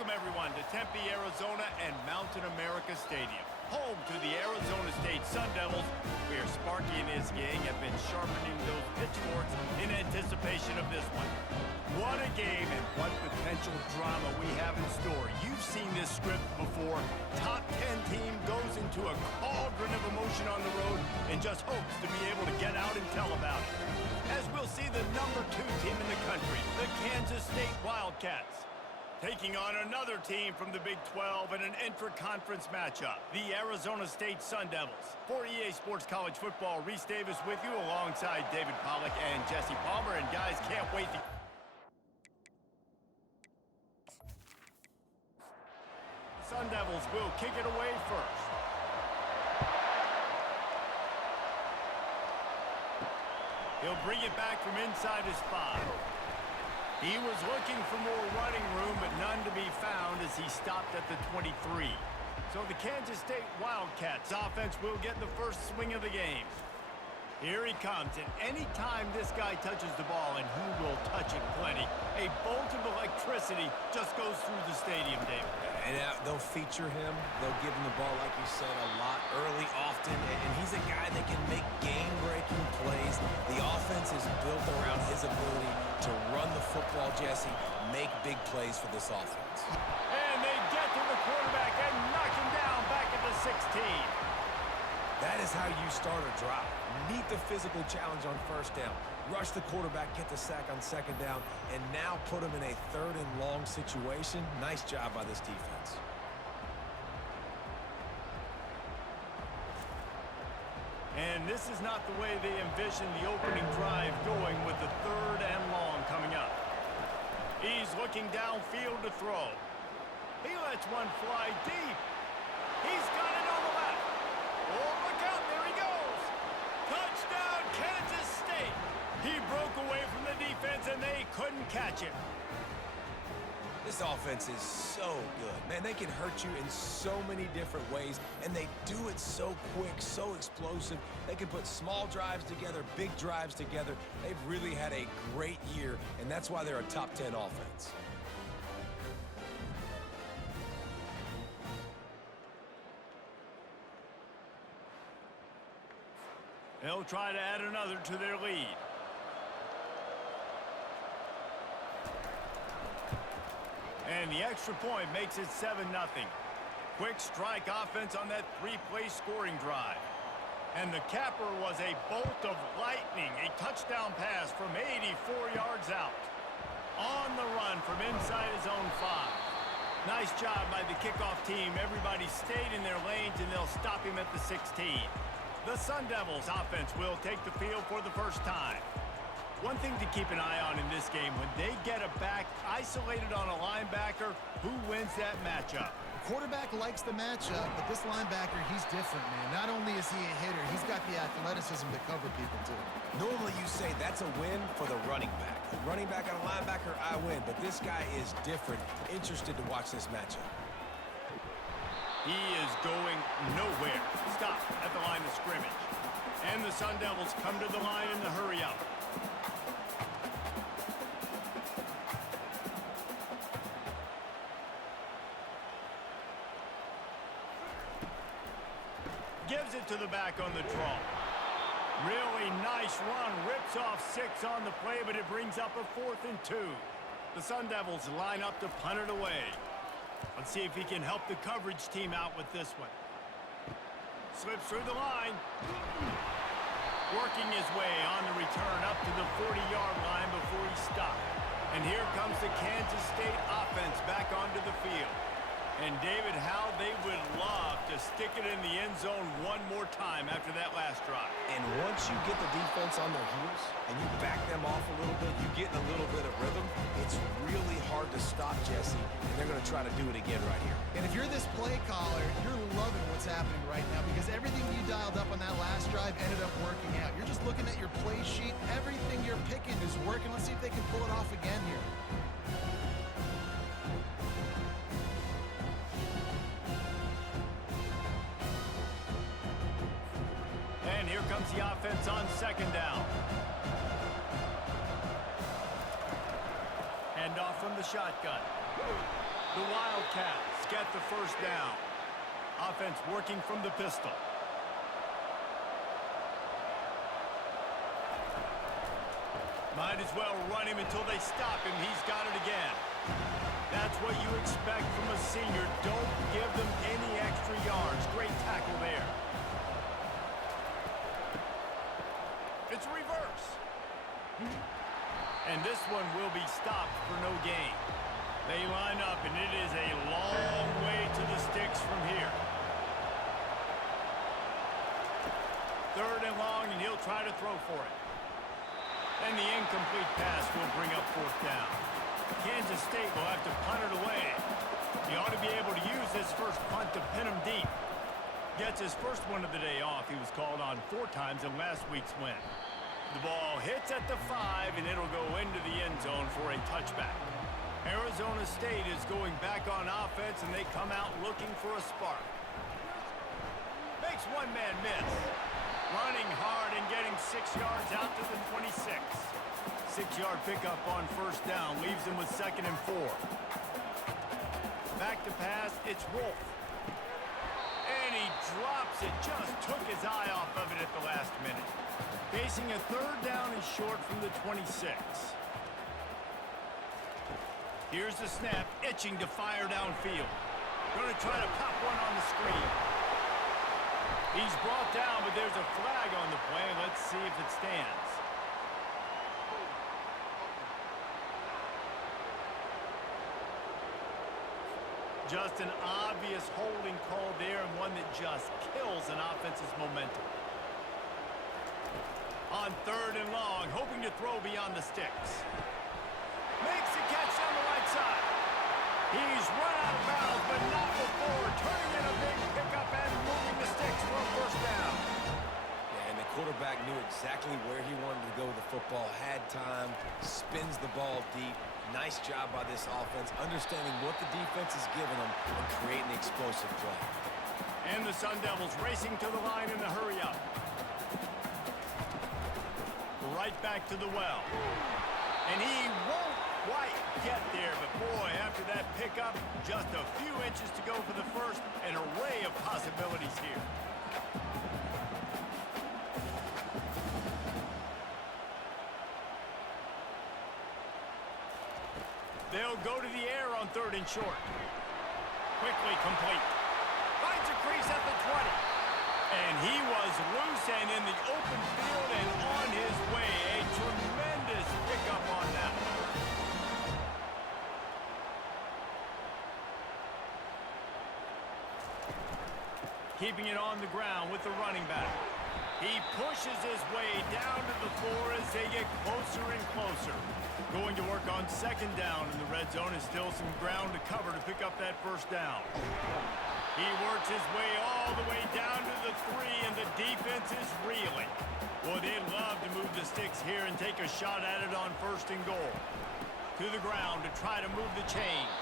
Welcome, everyone, to Tempe, Arizona and Mountain America Stadium, home to the Arizona State Sun Devils, where Sparky and his gang have been sharpening those pitchforks in anticipation of this one. What a game and what potential drama we have in store. You've seen this script before. Top 10 team goes into a cauldron of emotion on the road and just hopes to be able to get out and tell about it. As we'll see the number 2 team in the country, the Kansas State Wildcats, taking on another team from the Big 12 in an intra-conference matchup, the Arizona State Sun Devils. For EA Sports College Football, Reese Davis with you alongside David Pollack and Jesse Palmer. And guys, can't wait to... The Sun Devils will kick it away first. He'll bring it back from inside his 5. He was looking for more running room, but none to be found as he stopped at the 23. So the Kansas State Wildcats offense will get the first swing of the game. Here he comes, and any time this guy touches the ball, and he will touch it plenty, a bolt of electricity just goes through the stadium, David. And they'll feature him. They'll give him the ball, like you said, a lot, early, often. And he's a guy that can make game-breaking plays. The offense is built around his ability to run the football, Jesse, make big plays for this offense. And they get to the quarterback and knock him down back at the 16. That is how you start a drive. Meet the physical challenge on first down. Rush the quarterback, get the sack on second down, and now put him in a 3rd and long situation. Nice job by this defense. And this is not the way they envisioned the opening drive going with the 3rd and long coming up. He's looking downfield to throw. He lets one fly deep. He's got it on the left. Oh, look out, there he goes. Touchdown, Kansas State. He broke away from the defense, and they couldn't catch him. This offense is so good. Man, they can hurt you in so many different ways, and they do it so quick, so explosive. They can put small drives together, big drives together. They've really had a great year, and that's why they're a top 10 offense. They'll try to add another to their lead. And the extra point makes it 7-0. Quick strike offense on that 3-play scoring drive. And the capper was a bolt of lightning, a touchdown pass from 84 yards out. On the run from inside his own 5. Nice job by the kickoff team. Everybody stayed in their lanes, and they'll stop him at the 16. The Sun Devils offense will take the field for the first time. One thing to keep an eye on in this game, when they get a back isolated on a linebacker, who wins that matchup? The quarterback likes the matchup, but this linebacker, he's different, man. Not only is he a hitter, he's got the athleticism to cover people, too. Normally you say that's a win for the running back. The running back on a linebacker, I win, but this guy is different. Interested to watch this matchup. He is going nowhere. Stop at the line of scrimmage. And the Sun Devils come to the line in the hurry-up. Gives it to the back on the draw. Really nice run. Rips off 6 on the play, but it brings up a 4th and 2. The Sun Devils line up to punt it away. Let's see if he can help the coverage team out with this one. Slips through the line. Working his way on the return up to the 40-yard line before he stopped. And here comes the Kansas State offense back onto the field. And David, how they would love to stick it in the end zone one more time after that last drive. And once you get the defense on their heels and you back them off a little bit, you get in a little bit of rhythm, it's really hard to stop, Jesse, and they're going to try to do it again right here. And if you're this play caller, you're loving what's happening right now because everything you dialed up on that last drive ended up working out. You're just looking at your play sheet. Everything you're picking is working. Let's see if they can pull it off again here. And here comes the offense on 2nd down. Hand off from the shotgun. The Wildcats get the first down. Offense working from the pistol. Might as well run him until they stop him. He's got it again. That's what you expect from a senior. Don't give them any extra yards. Great tackle there. It's a reverse. And this one will be stopped for no gain. They line up, and it is a long way to the sticks from here. 3rd and long, and he'll try to throw for it. And the incomplete pass will bring up 4th down. Kansas State will have to punt it away. He ought to be able to use this first punt to pin him deep. Gets his first one of the day off. He was called on 4 times in last week's win. The ball hits at the 5, and it'll go into the end zone for a touchback. Arizona State is going back on offense, and they come out looking for a spark. Makes one man miss. Running hard and getting 6 yards out to the 26. 6-yard pickup on 1st down. Leaves him with 2nd and 4. Back to pass. It's Wolf. And he drops it. Just took his eye off of it at the last minute. Facing a 3rd down and short from the 26. Here's the snap. Itching to fire downfield. Going to try to pop one on the screen. He's brought down, but there's a flag on the play. Let's see if it stands. Just an obvious holding call there, and one that just kills an offense's momentum. On 3rd and long, hoping to throw beyond the sticks. Makes the catch on the right side. He's run out of bounds, but not before turning in a big pickup and moving the sticks for a 1st down. Yeah, and the quarterback knew exactly where he wanted to go with the football, had time, spins the ball deep. Nice job by this offense, understanding what the defense is giving them and creating the explosive play. And the Sun Devils racing to the line in the hurry-up. Right back to the well. And he won't quite get there, but boy, after that pickup, just a few inches to go for the first. An array of possibilities here. They'll go to the air on 3rd and short. Quickly complete. Finds a crease at the 20. And he was loose and in the open field and on his way. A tremendous pickup on that one. Keeping it on the ground with the running back. He pushes his way down to the floor as they get closer and closer. Going to work on 2nd down in the red zone. Is still some ground to cover to pick up that 1st down. He works his way all the way down to the 3, and the defense is reeling. Well, they'd love to move the sticks here and take a shot at it on 1st and goal. To the ground to try to move the chains.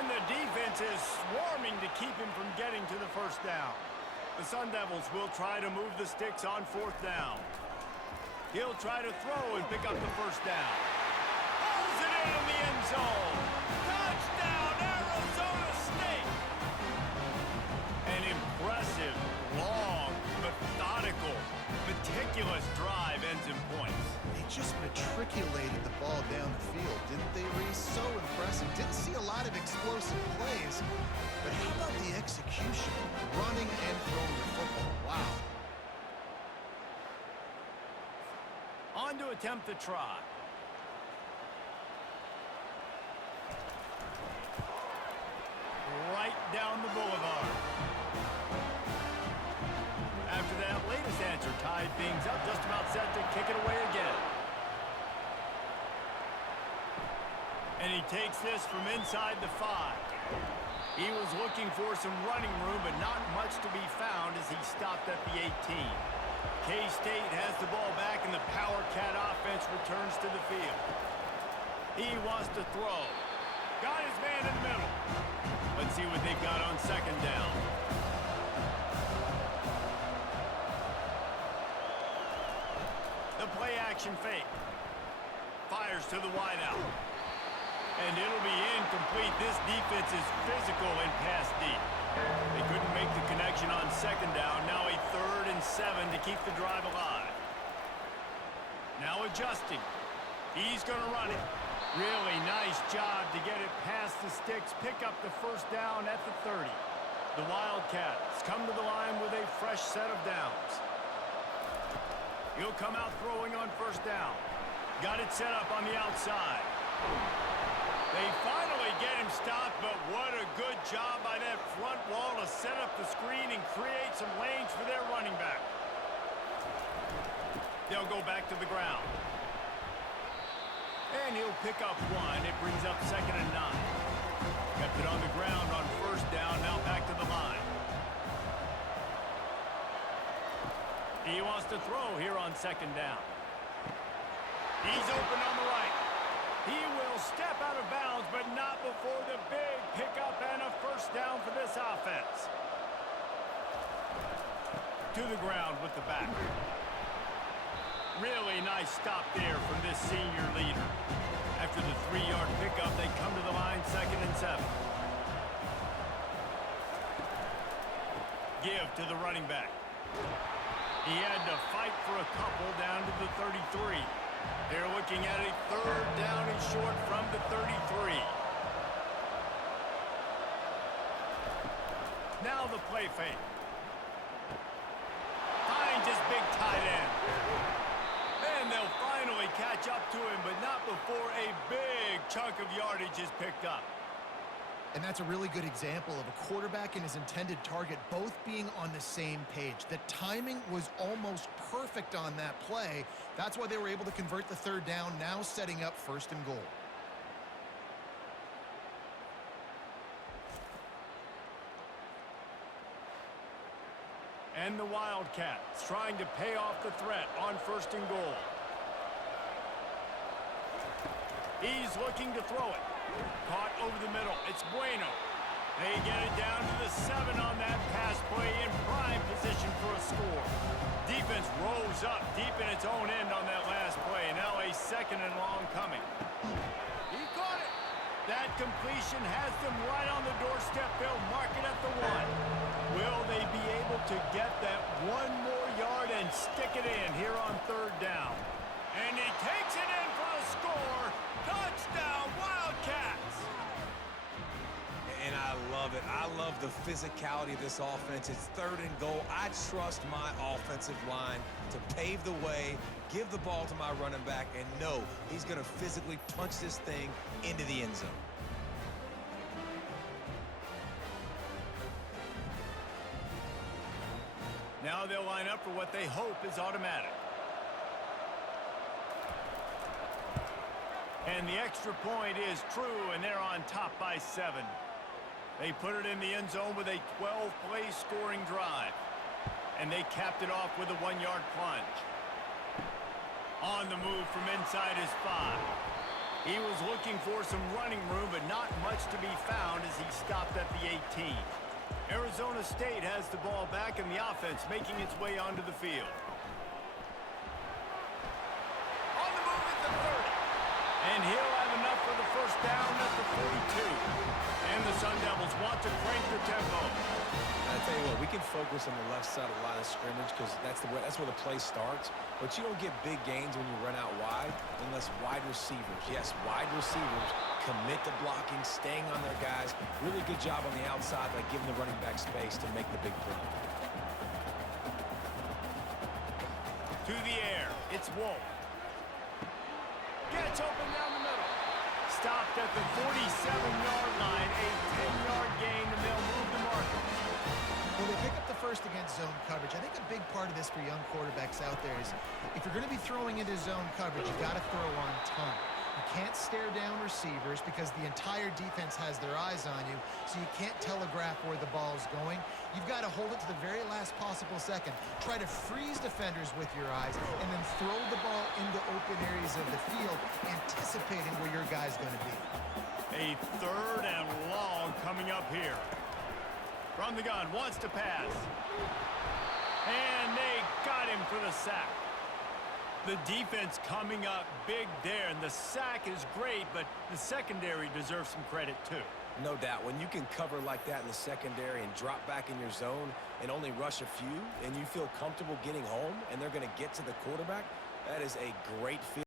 And the defense is swarming to keep him from getting to the 1st down. The Sun Devils will try to move the sticks on 4th down. He'll try to throw and pick up the 1st down. Pulls it in the end zone. Touchdown, Arizona State! An impressive, long, methodical, meticulous drive ends in points. They just matriculated the ball down the field, didn't they, Reese? So impressive. Didn't see a lot of explosive plays, but how about the execution? Running and throwing the football. Wow. On to attempt the try. Right down the boulevard. After that latest answer tied things up, just about set to kick it away again. And he takes this from inside the 5. He was looking for some running room, but not much to be found as he stopped at the 18. K-State has the ball back, and the Power Cat offense returns to the field. He wants to throw. Got his man in the middle. Let's see what they've got on 2nd down. The play-action fake. Fires to the wideout. And it'll be incomplete. This defense is physical and pass deep. They couldn't make the connection on second down. Now a 3rd and 7 to keep the drive alive. Now adjusting. He's going to run it. Really nice job to get it past the sticks. Pick up the first down at the 30. The Wildcats come to the line with a fresh set of downs. He'll come out throwing on first down. Got it set up on the outside. They finally get him stopped, but what a good job by that front wall to set up the screen and create some lanes for their running back. They'll go back to the ground. And he'll pick up 1. It brings up 2nd and 9. Kept it on the ground on first down, now back to the line. He wants to throw here on 2nd down. He's open on the right. He will step out of bounds, but not before the big pickup and a first down for this offense. To the ground with the back. Really nice stop there from this senior leader. After the 3-yard pickup, they come to the line 2nd and 7. Give to the running back. He had to fight for a couple down to the 33. They're looking at a 3rd down and short from the 33. Now the play fake. Finds his big tight end. And they'll finally catch up to him, but not before a big chunk of yardage is picked up. And that's a really good example of a quarterback and his intended target both being on the same page. The timing was almost perfect on that play. That's why they were able to convert the 3rd down, now setting up 1st and goal. And the Wildcats trying to pay off the threat on 1st and goal. He's looking to throw it. Caught over the middle. It's Bueno. They get it down to the 7 on that pass play in prime position for a score. Defense rolls up deep in its own end on that last play. Now a 2nd and long coming. He caught it. That completion has them right on the doorstep. They'll mark it at the 1. Will they be able to get that 1 more yard and stick it in here on 3rd down? And he takes it in for a score. Touchdown, Wildcats! And I love it. I love the physicality of this offense. It's 3rd and goal. I trust my offensive line to pave the way, give the ball to my running back, and know he's going to physically punch this thing into the end zone. Now they'll line up for what they hope is automatic. And the extra point is true, and they're on top by 7. They put it in the end zone with a 12-play scoring drive. And they capped it off with a 1-yard plunge. On the move from inside his 5. He was looking for some running room, but not much to be found as he stopped at the 18. Arizona State has the ball back, and the offense making its way onto the field. On the move at the 30. And he'll have enough for the first down at the 42. And the Sun Devils want to crank the tempo. I tell you what, we can focus on the left side of the line of scrimmage because that's where the play starts. But you don't get big gains when you run out wide unless wide receivers, yes, wide receivers commit to blocking, staying on their guys. Really good job on the outside by giving the running back space to make the big play. To the air, it's Wolf. Gets open down the middle. Stopped at the 47-yard line, a 10-yard gain, and they'll move the markers. Well, they pick up the first against zone coverage. I think a big part of this for young quarterbacks out there is if you're going to be throwing into zone coverage, you got to throw on time. You can't stare down receivers because the entire defense has their eyes on you, so you can't telegraph where the ball's going. You've got to hold it to the very last possible second. Try to freeze defenders with your eyes, and then throw the ball into open areas of the field, anticipating where your guy's going to be. A 3rd and long coming up here. From the gun, wants to pass. And they got him for the sack. The defense coming up big there, and the sack is great, but the secondary deserves some credit too. No doubt. When you can cover like that in the secondary and drop back in your zone and only rush a few, and you feel comfortable getting home and they're going to get to the quarterback, that is a great feeling.